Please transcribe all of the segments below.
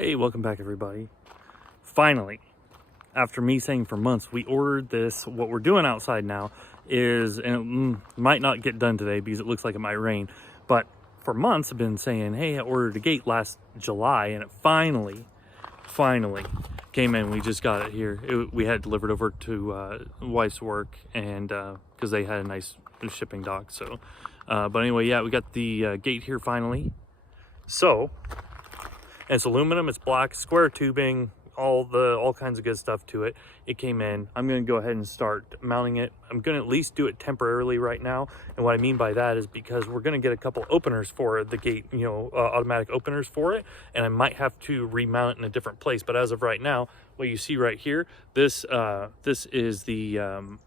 Hey, welcome back everybody. Finally, after me saying for months, we ordered this. What we're doing outside now is, and it might not get done today because it looks like it might rain, but for months I've been saying, hey, I ordered a gate last July and it finally came in. We just got it here. We had it delivered over to wife's work, and because they had a nice shipping dock. So, but anyway, yeah, we got the gate here finally. So, it's aluminum, it's black, square tubing, all kinds of good stuff to it. It came in. I'm going to go ahead and start mounting it. I'm going to at least do it temporarily right now. And what I mean by that is because we're going to get a couple openers for the gate, automatic openers for it. And I might have to remount it in a different place. But as of right now, what you see right here, this is an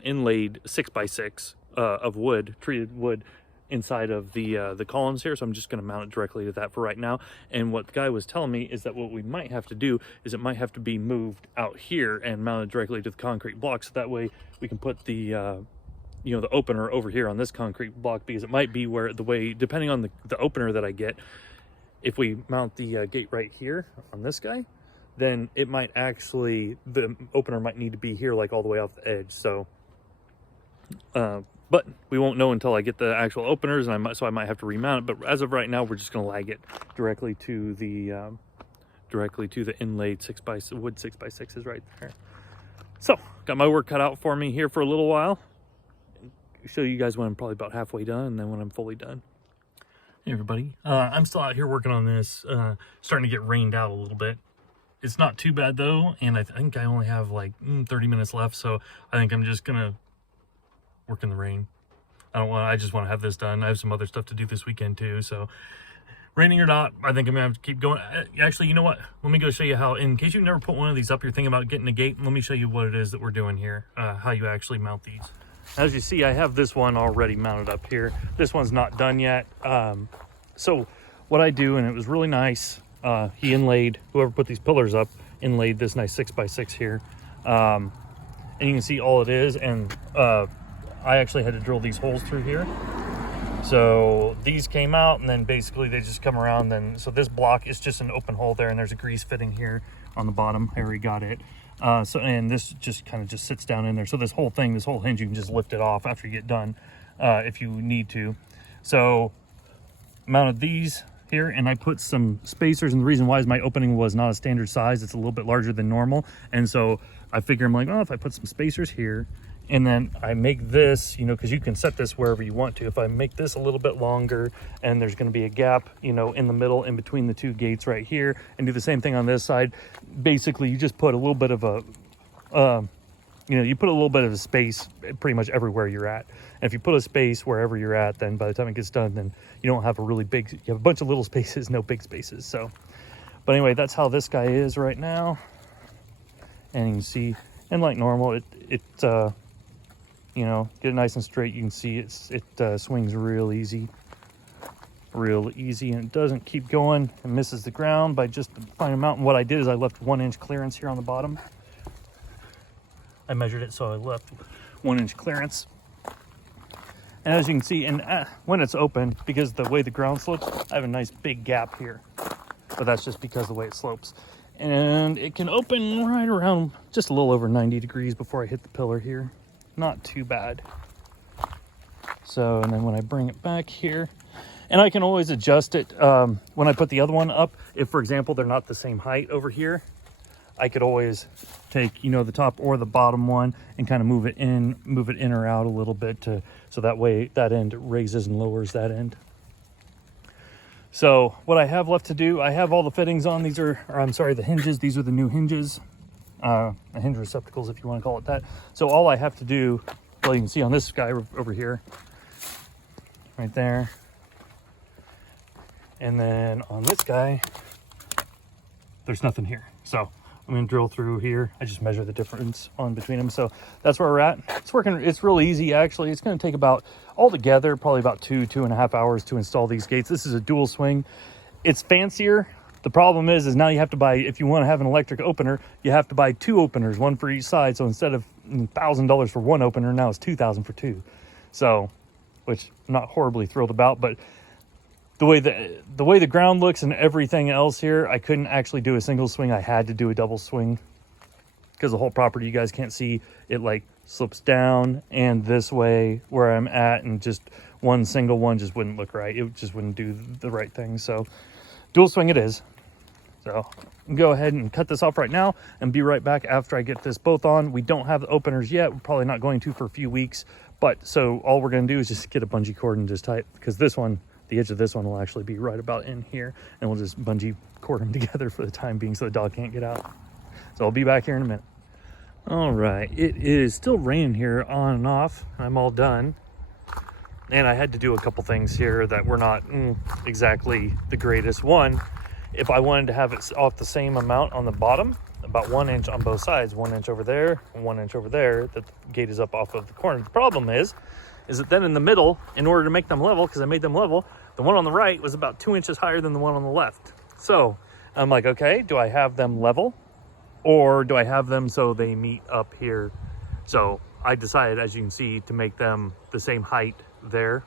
inlaid 6x6 of wood, treated wood, inside of the columns here. So I'm just going to mount it directly to that for right now. And what the guy was telling me is that what we might have to do is it might have to be moved out here and mounted directly to the concrete block, so that way we can put the the opener over here on this concrete block, because it might be where depending on the opener that I get, if we mount the gate right here on this guy, then it might actually, the opener might need to be here, like all the way off the edge. So but we won't know until I get the actual openers, and I might have to remount it. But as of right now, we're just going to lag it directly to the inlaid wood 6x6s right there. So got my work cut out for me here for a little while. I'll show you guys when I'm probably about halfway done, and then when I'm fully done. Hey everybody, I'm still out here working on this. Starting to get rained out a little bit. It's not too bad though, and I think I only have like 30 minutes left, so I think I'm just gonna work in the rain. I just want to have this done. I have some other stuff to do this weekend too, so raining or not, I think I'm gonna have to keep going. Actually, you know what, let me go show you how, in case you've never put one of these up, you're thinking about getting a gate, let me show you what it is that we're doing here, how you actually mount these. As you see, I have this one already mounted up here. This one's not done yet. So what I do, and it was really nice, he inlaid, whoever put these pillars up inlaid this nice 6x6 here, and you can see all it is. And I actually had to drill these holes through here. So these came out, and then basically they just come around. Then so this block is just an open hole there, and there's a grease fitting here on the bottom. I already got it. And this just kind of sits down in there. So this whole hinge, you can just lift it off after you get done, if you need to. So mounted these here, and I put some spacers, and the reason why is my opening was not a standard size. It's a little bit larger than normal, and so I figure, I'm like, oh, if I put some spacers here, and then I make this, because you can set this wherever you want to. If I make this a little bit longer, and there's going to be a gap, in the middle, in between the two gates right here, and do the same thing on this side. Basically, you just put a little bit of a, you put a little bit of a space pretty much everywhere you're at. And if you put a space wherever you're at, then by the time it gets done, then you don't have you have a bunch of little spaces, no big spaces. So, but anyway, that's how this guy is right now. And you can see, and like normal, get it nice and straight. You can see it swings real easy, and it doesn't keep going and misses the ground by just the fine amount. And what I did is I left 1 inch clearance here on the bottom. I measured it, so I left 1 inch clearance. And as you can see, and when it's open, because the way the ground slopes, I have a nice big gap here, but that's just because of the way it slopes. And it can open right around just a little over 90 degrees before I hit the pillar here. Not too bad. So, and then when I bring it back here, and I can always adjust it when I put the other one up. If, for example, they're not the same height over here, I could always take, the top or the bottom one and kind of move it in or out a little bit, so that way that end raises and lowers that end. So what I have left to do, I have all the fittings on. The hinges. These are the new hinges. Hinge receptacles, if you want to call it that. So all I have to do, well, you can see on this guy over here, right there, and then on this guy, there's nothing here. So I'm going to drill through here. I just measure the difference on between them. So that's where we're at. It's working. It's real easy, actually. It's going to take about, altogether, probably about 2.5 hours to install these gates. This is a dual swing. It's fancier. The problem is now you have to buy, if you want to have an electric opener, you have to buy 2 openers, 1 for each side. So instead of $1,000 for 1 opener, now it's $2,000 for 2. So, which I'm not horribly thrilled about, but the way the ground looks and everything else here, I couldn't actually do a single swing. I had to do a double swing because the whole property, you guys can't see it, like slopes down and this way where I'm at, and just one single one just wouldn't look right. It just wouldn't do the right thing. So dual swing it is. So I'm go ahead and cut this off right now and be right back after I get this both on. We don't have the openers yet. We're probably not going to for a few weeks, but so all we're going to do is just get a bungee cord and just tie it, because this one, the edge of this one will actually be right about in here, and we'll just bungee cord them together for the time being so the dog can't get out. So I'll be back here in a minute. All right, it is still raining here on and off. I'm all done. And I had to do a couple things here that were not exactly the greatest. One, if I wanted to have it off the same amount on the bottom, about 1 inch on both sides, 1 inch over there and 1 inch over there, that the gate is up off of the corner. The problem is that then in the middle, in order to make them level, because I made them level, the one on the right was about 2 inches higher than the one on the left. So I'm like, okay, do I have them level, or do I have them so they meet up here? So I decided, as you can see, to make them the same height there,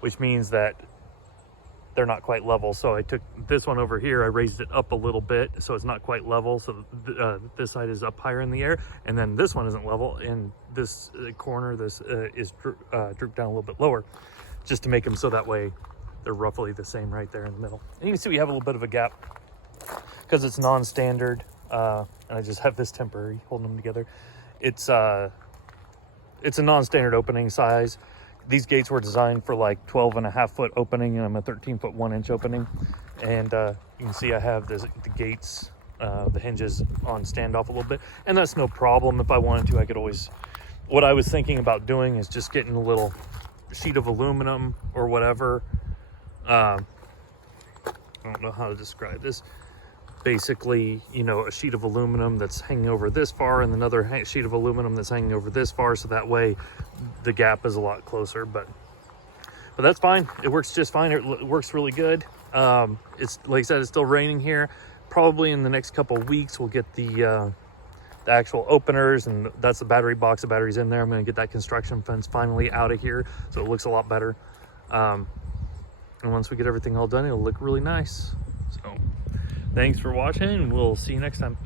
which means that they're not quite level. So I took this one over here, I raised it up a little bit so it's not quite level, so this side is up higher in the air, and then this one isn't level, and this corner, this is drooped down a little bit lower, just to make them so that way they're roughly the same right there in the middle. And you can see we have a little bit of a gap because it's non-standard, and I just have this temporary holding them together. It's a non-standard opening size. These gates were designed for like 12.5 foot opening, and I'm a 13 foot 1 inch opening. And you can see I have the gates, the hinges on standoff a little bit, and that's no problem. If I wanted to, I could always, what I was thinking about doing is just getting a little sheet of aluminum or whatever. I don't know how to describe this. Basically, you know, a sheet of aluminum that's hanging over this far, and another sheet of aluminum that's hanging over this far, so that way the gap is a lot closer. But that's fine. It works just fine. It works really good. It's like I said, it's still raining here. Probably in the next couple of weeks we'll get the actual openers, and that's the battery box. The battery's in there. I'm going to get that construction fence finally out of here, so it looks a lot better. And once we get everything all done, it'll look really nice. So thanks for watching, and we'll see you next time.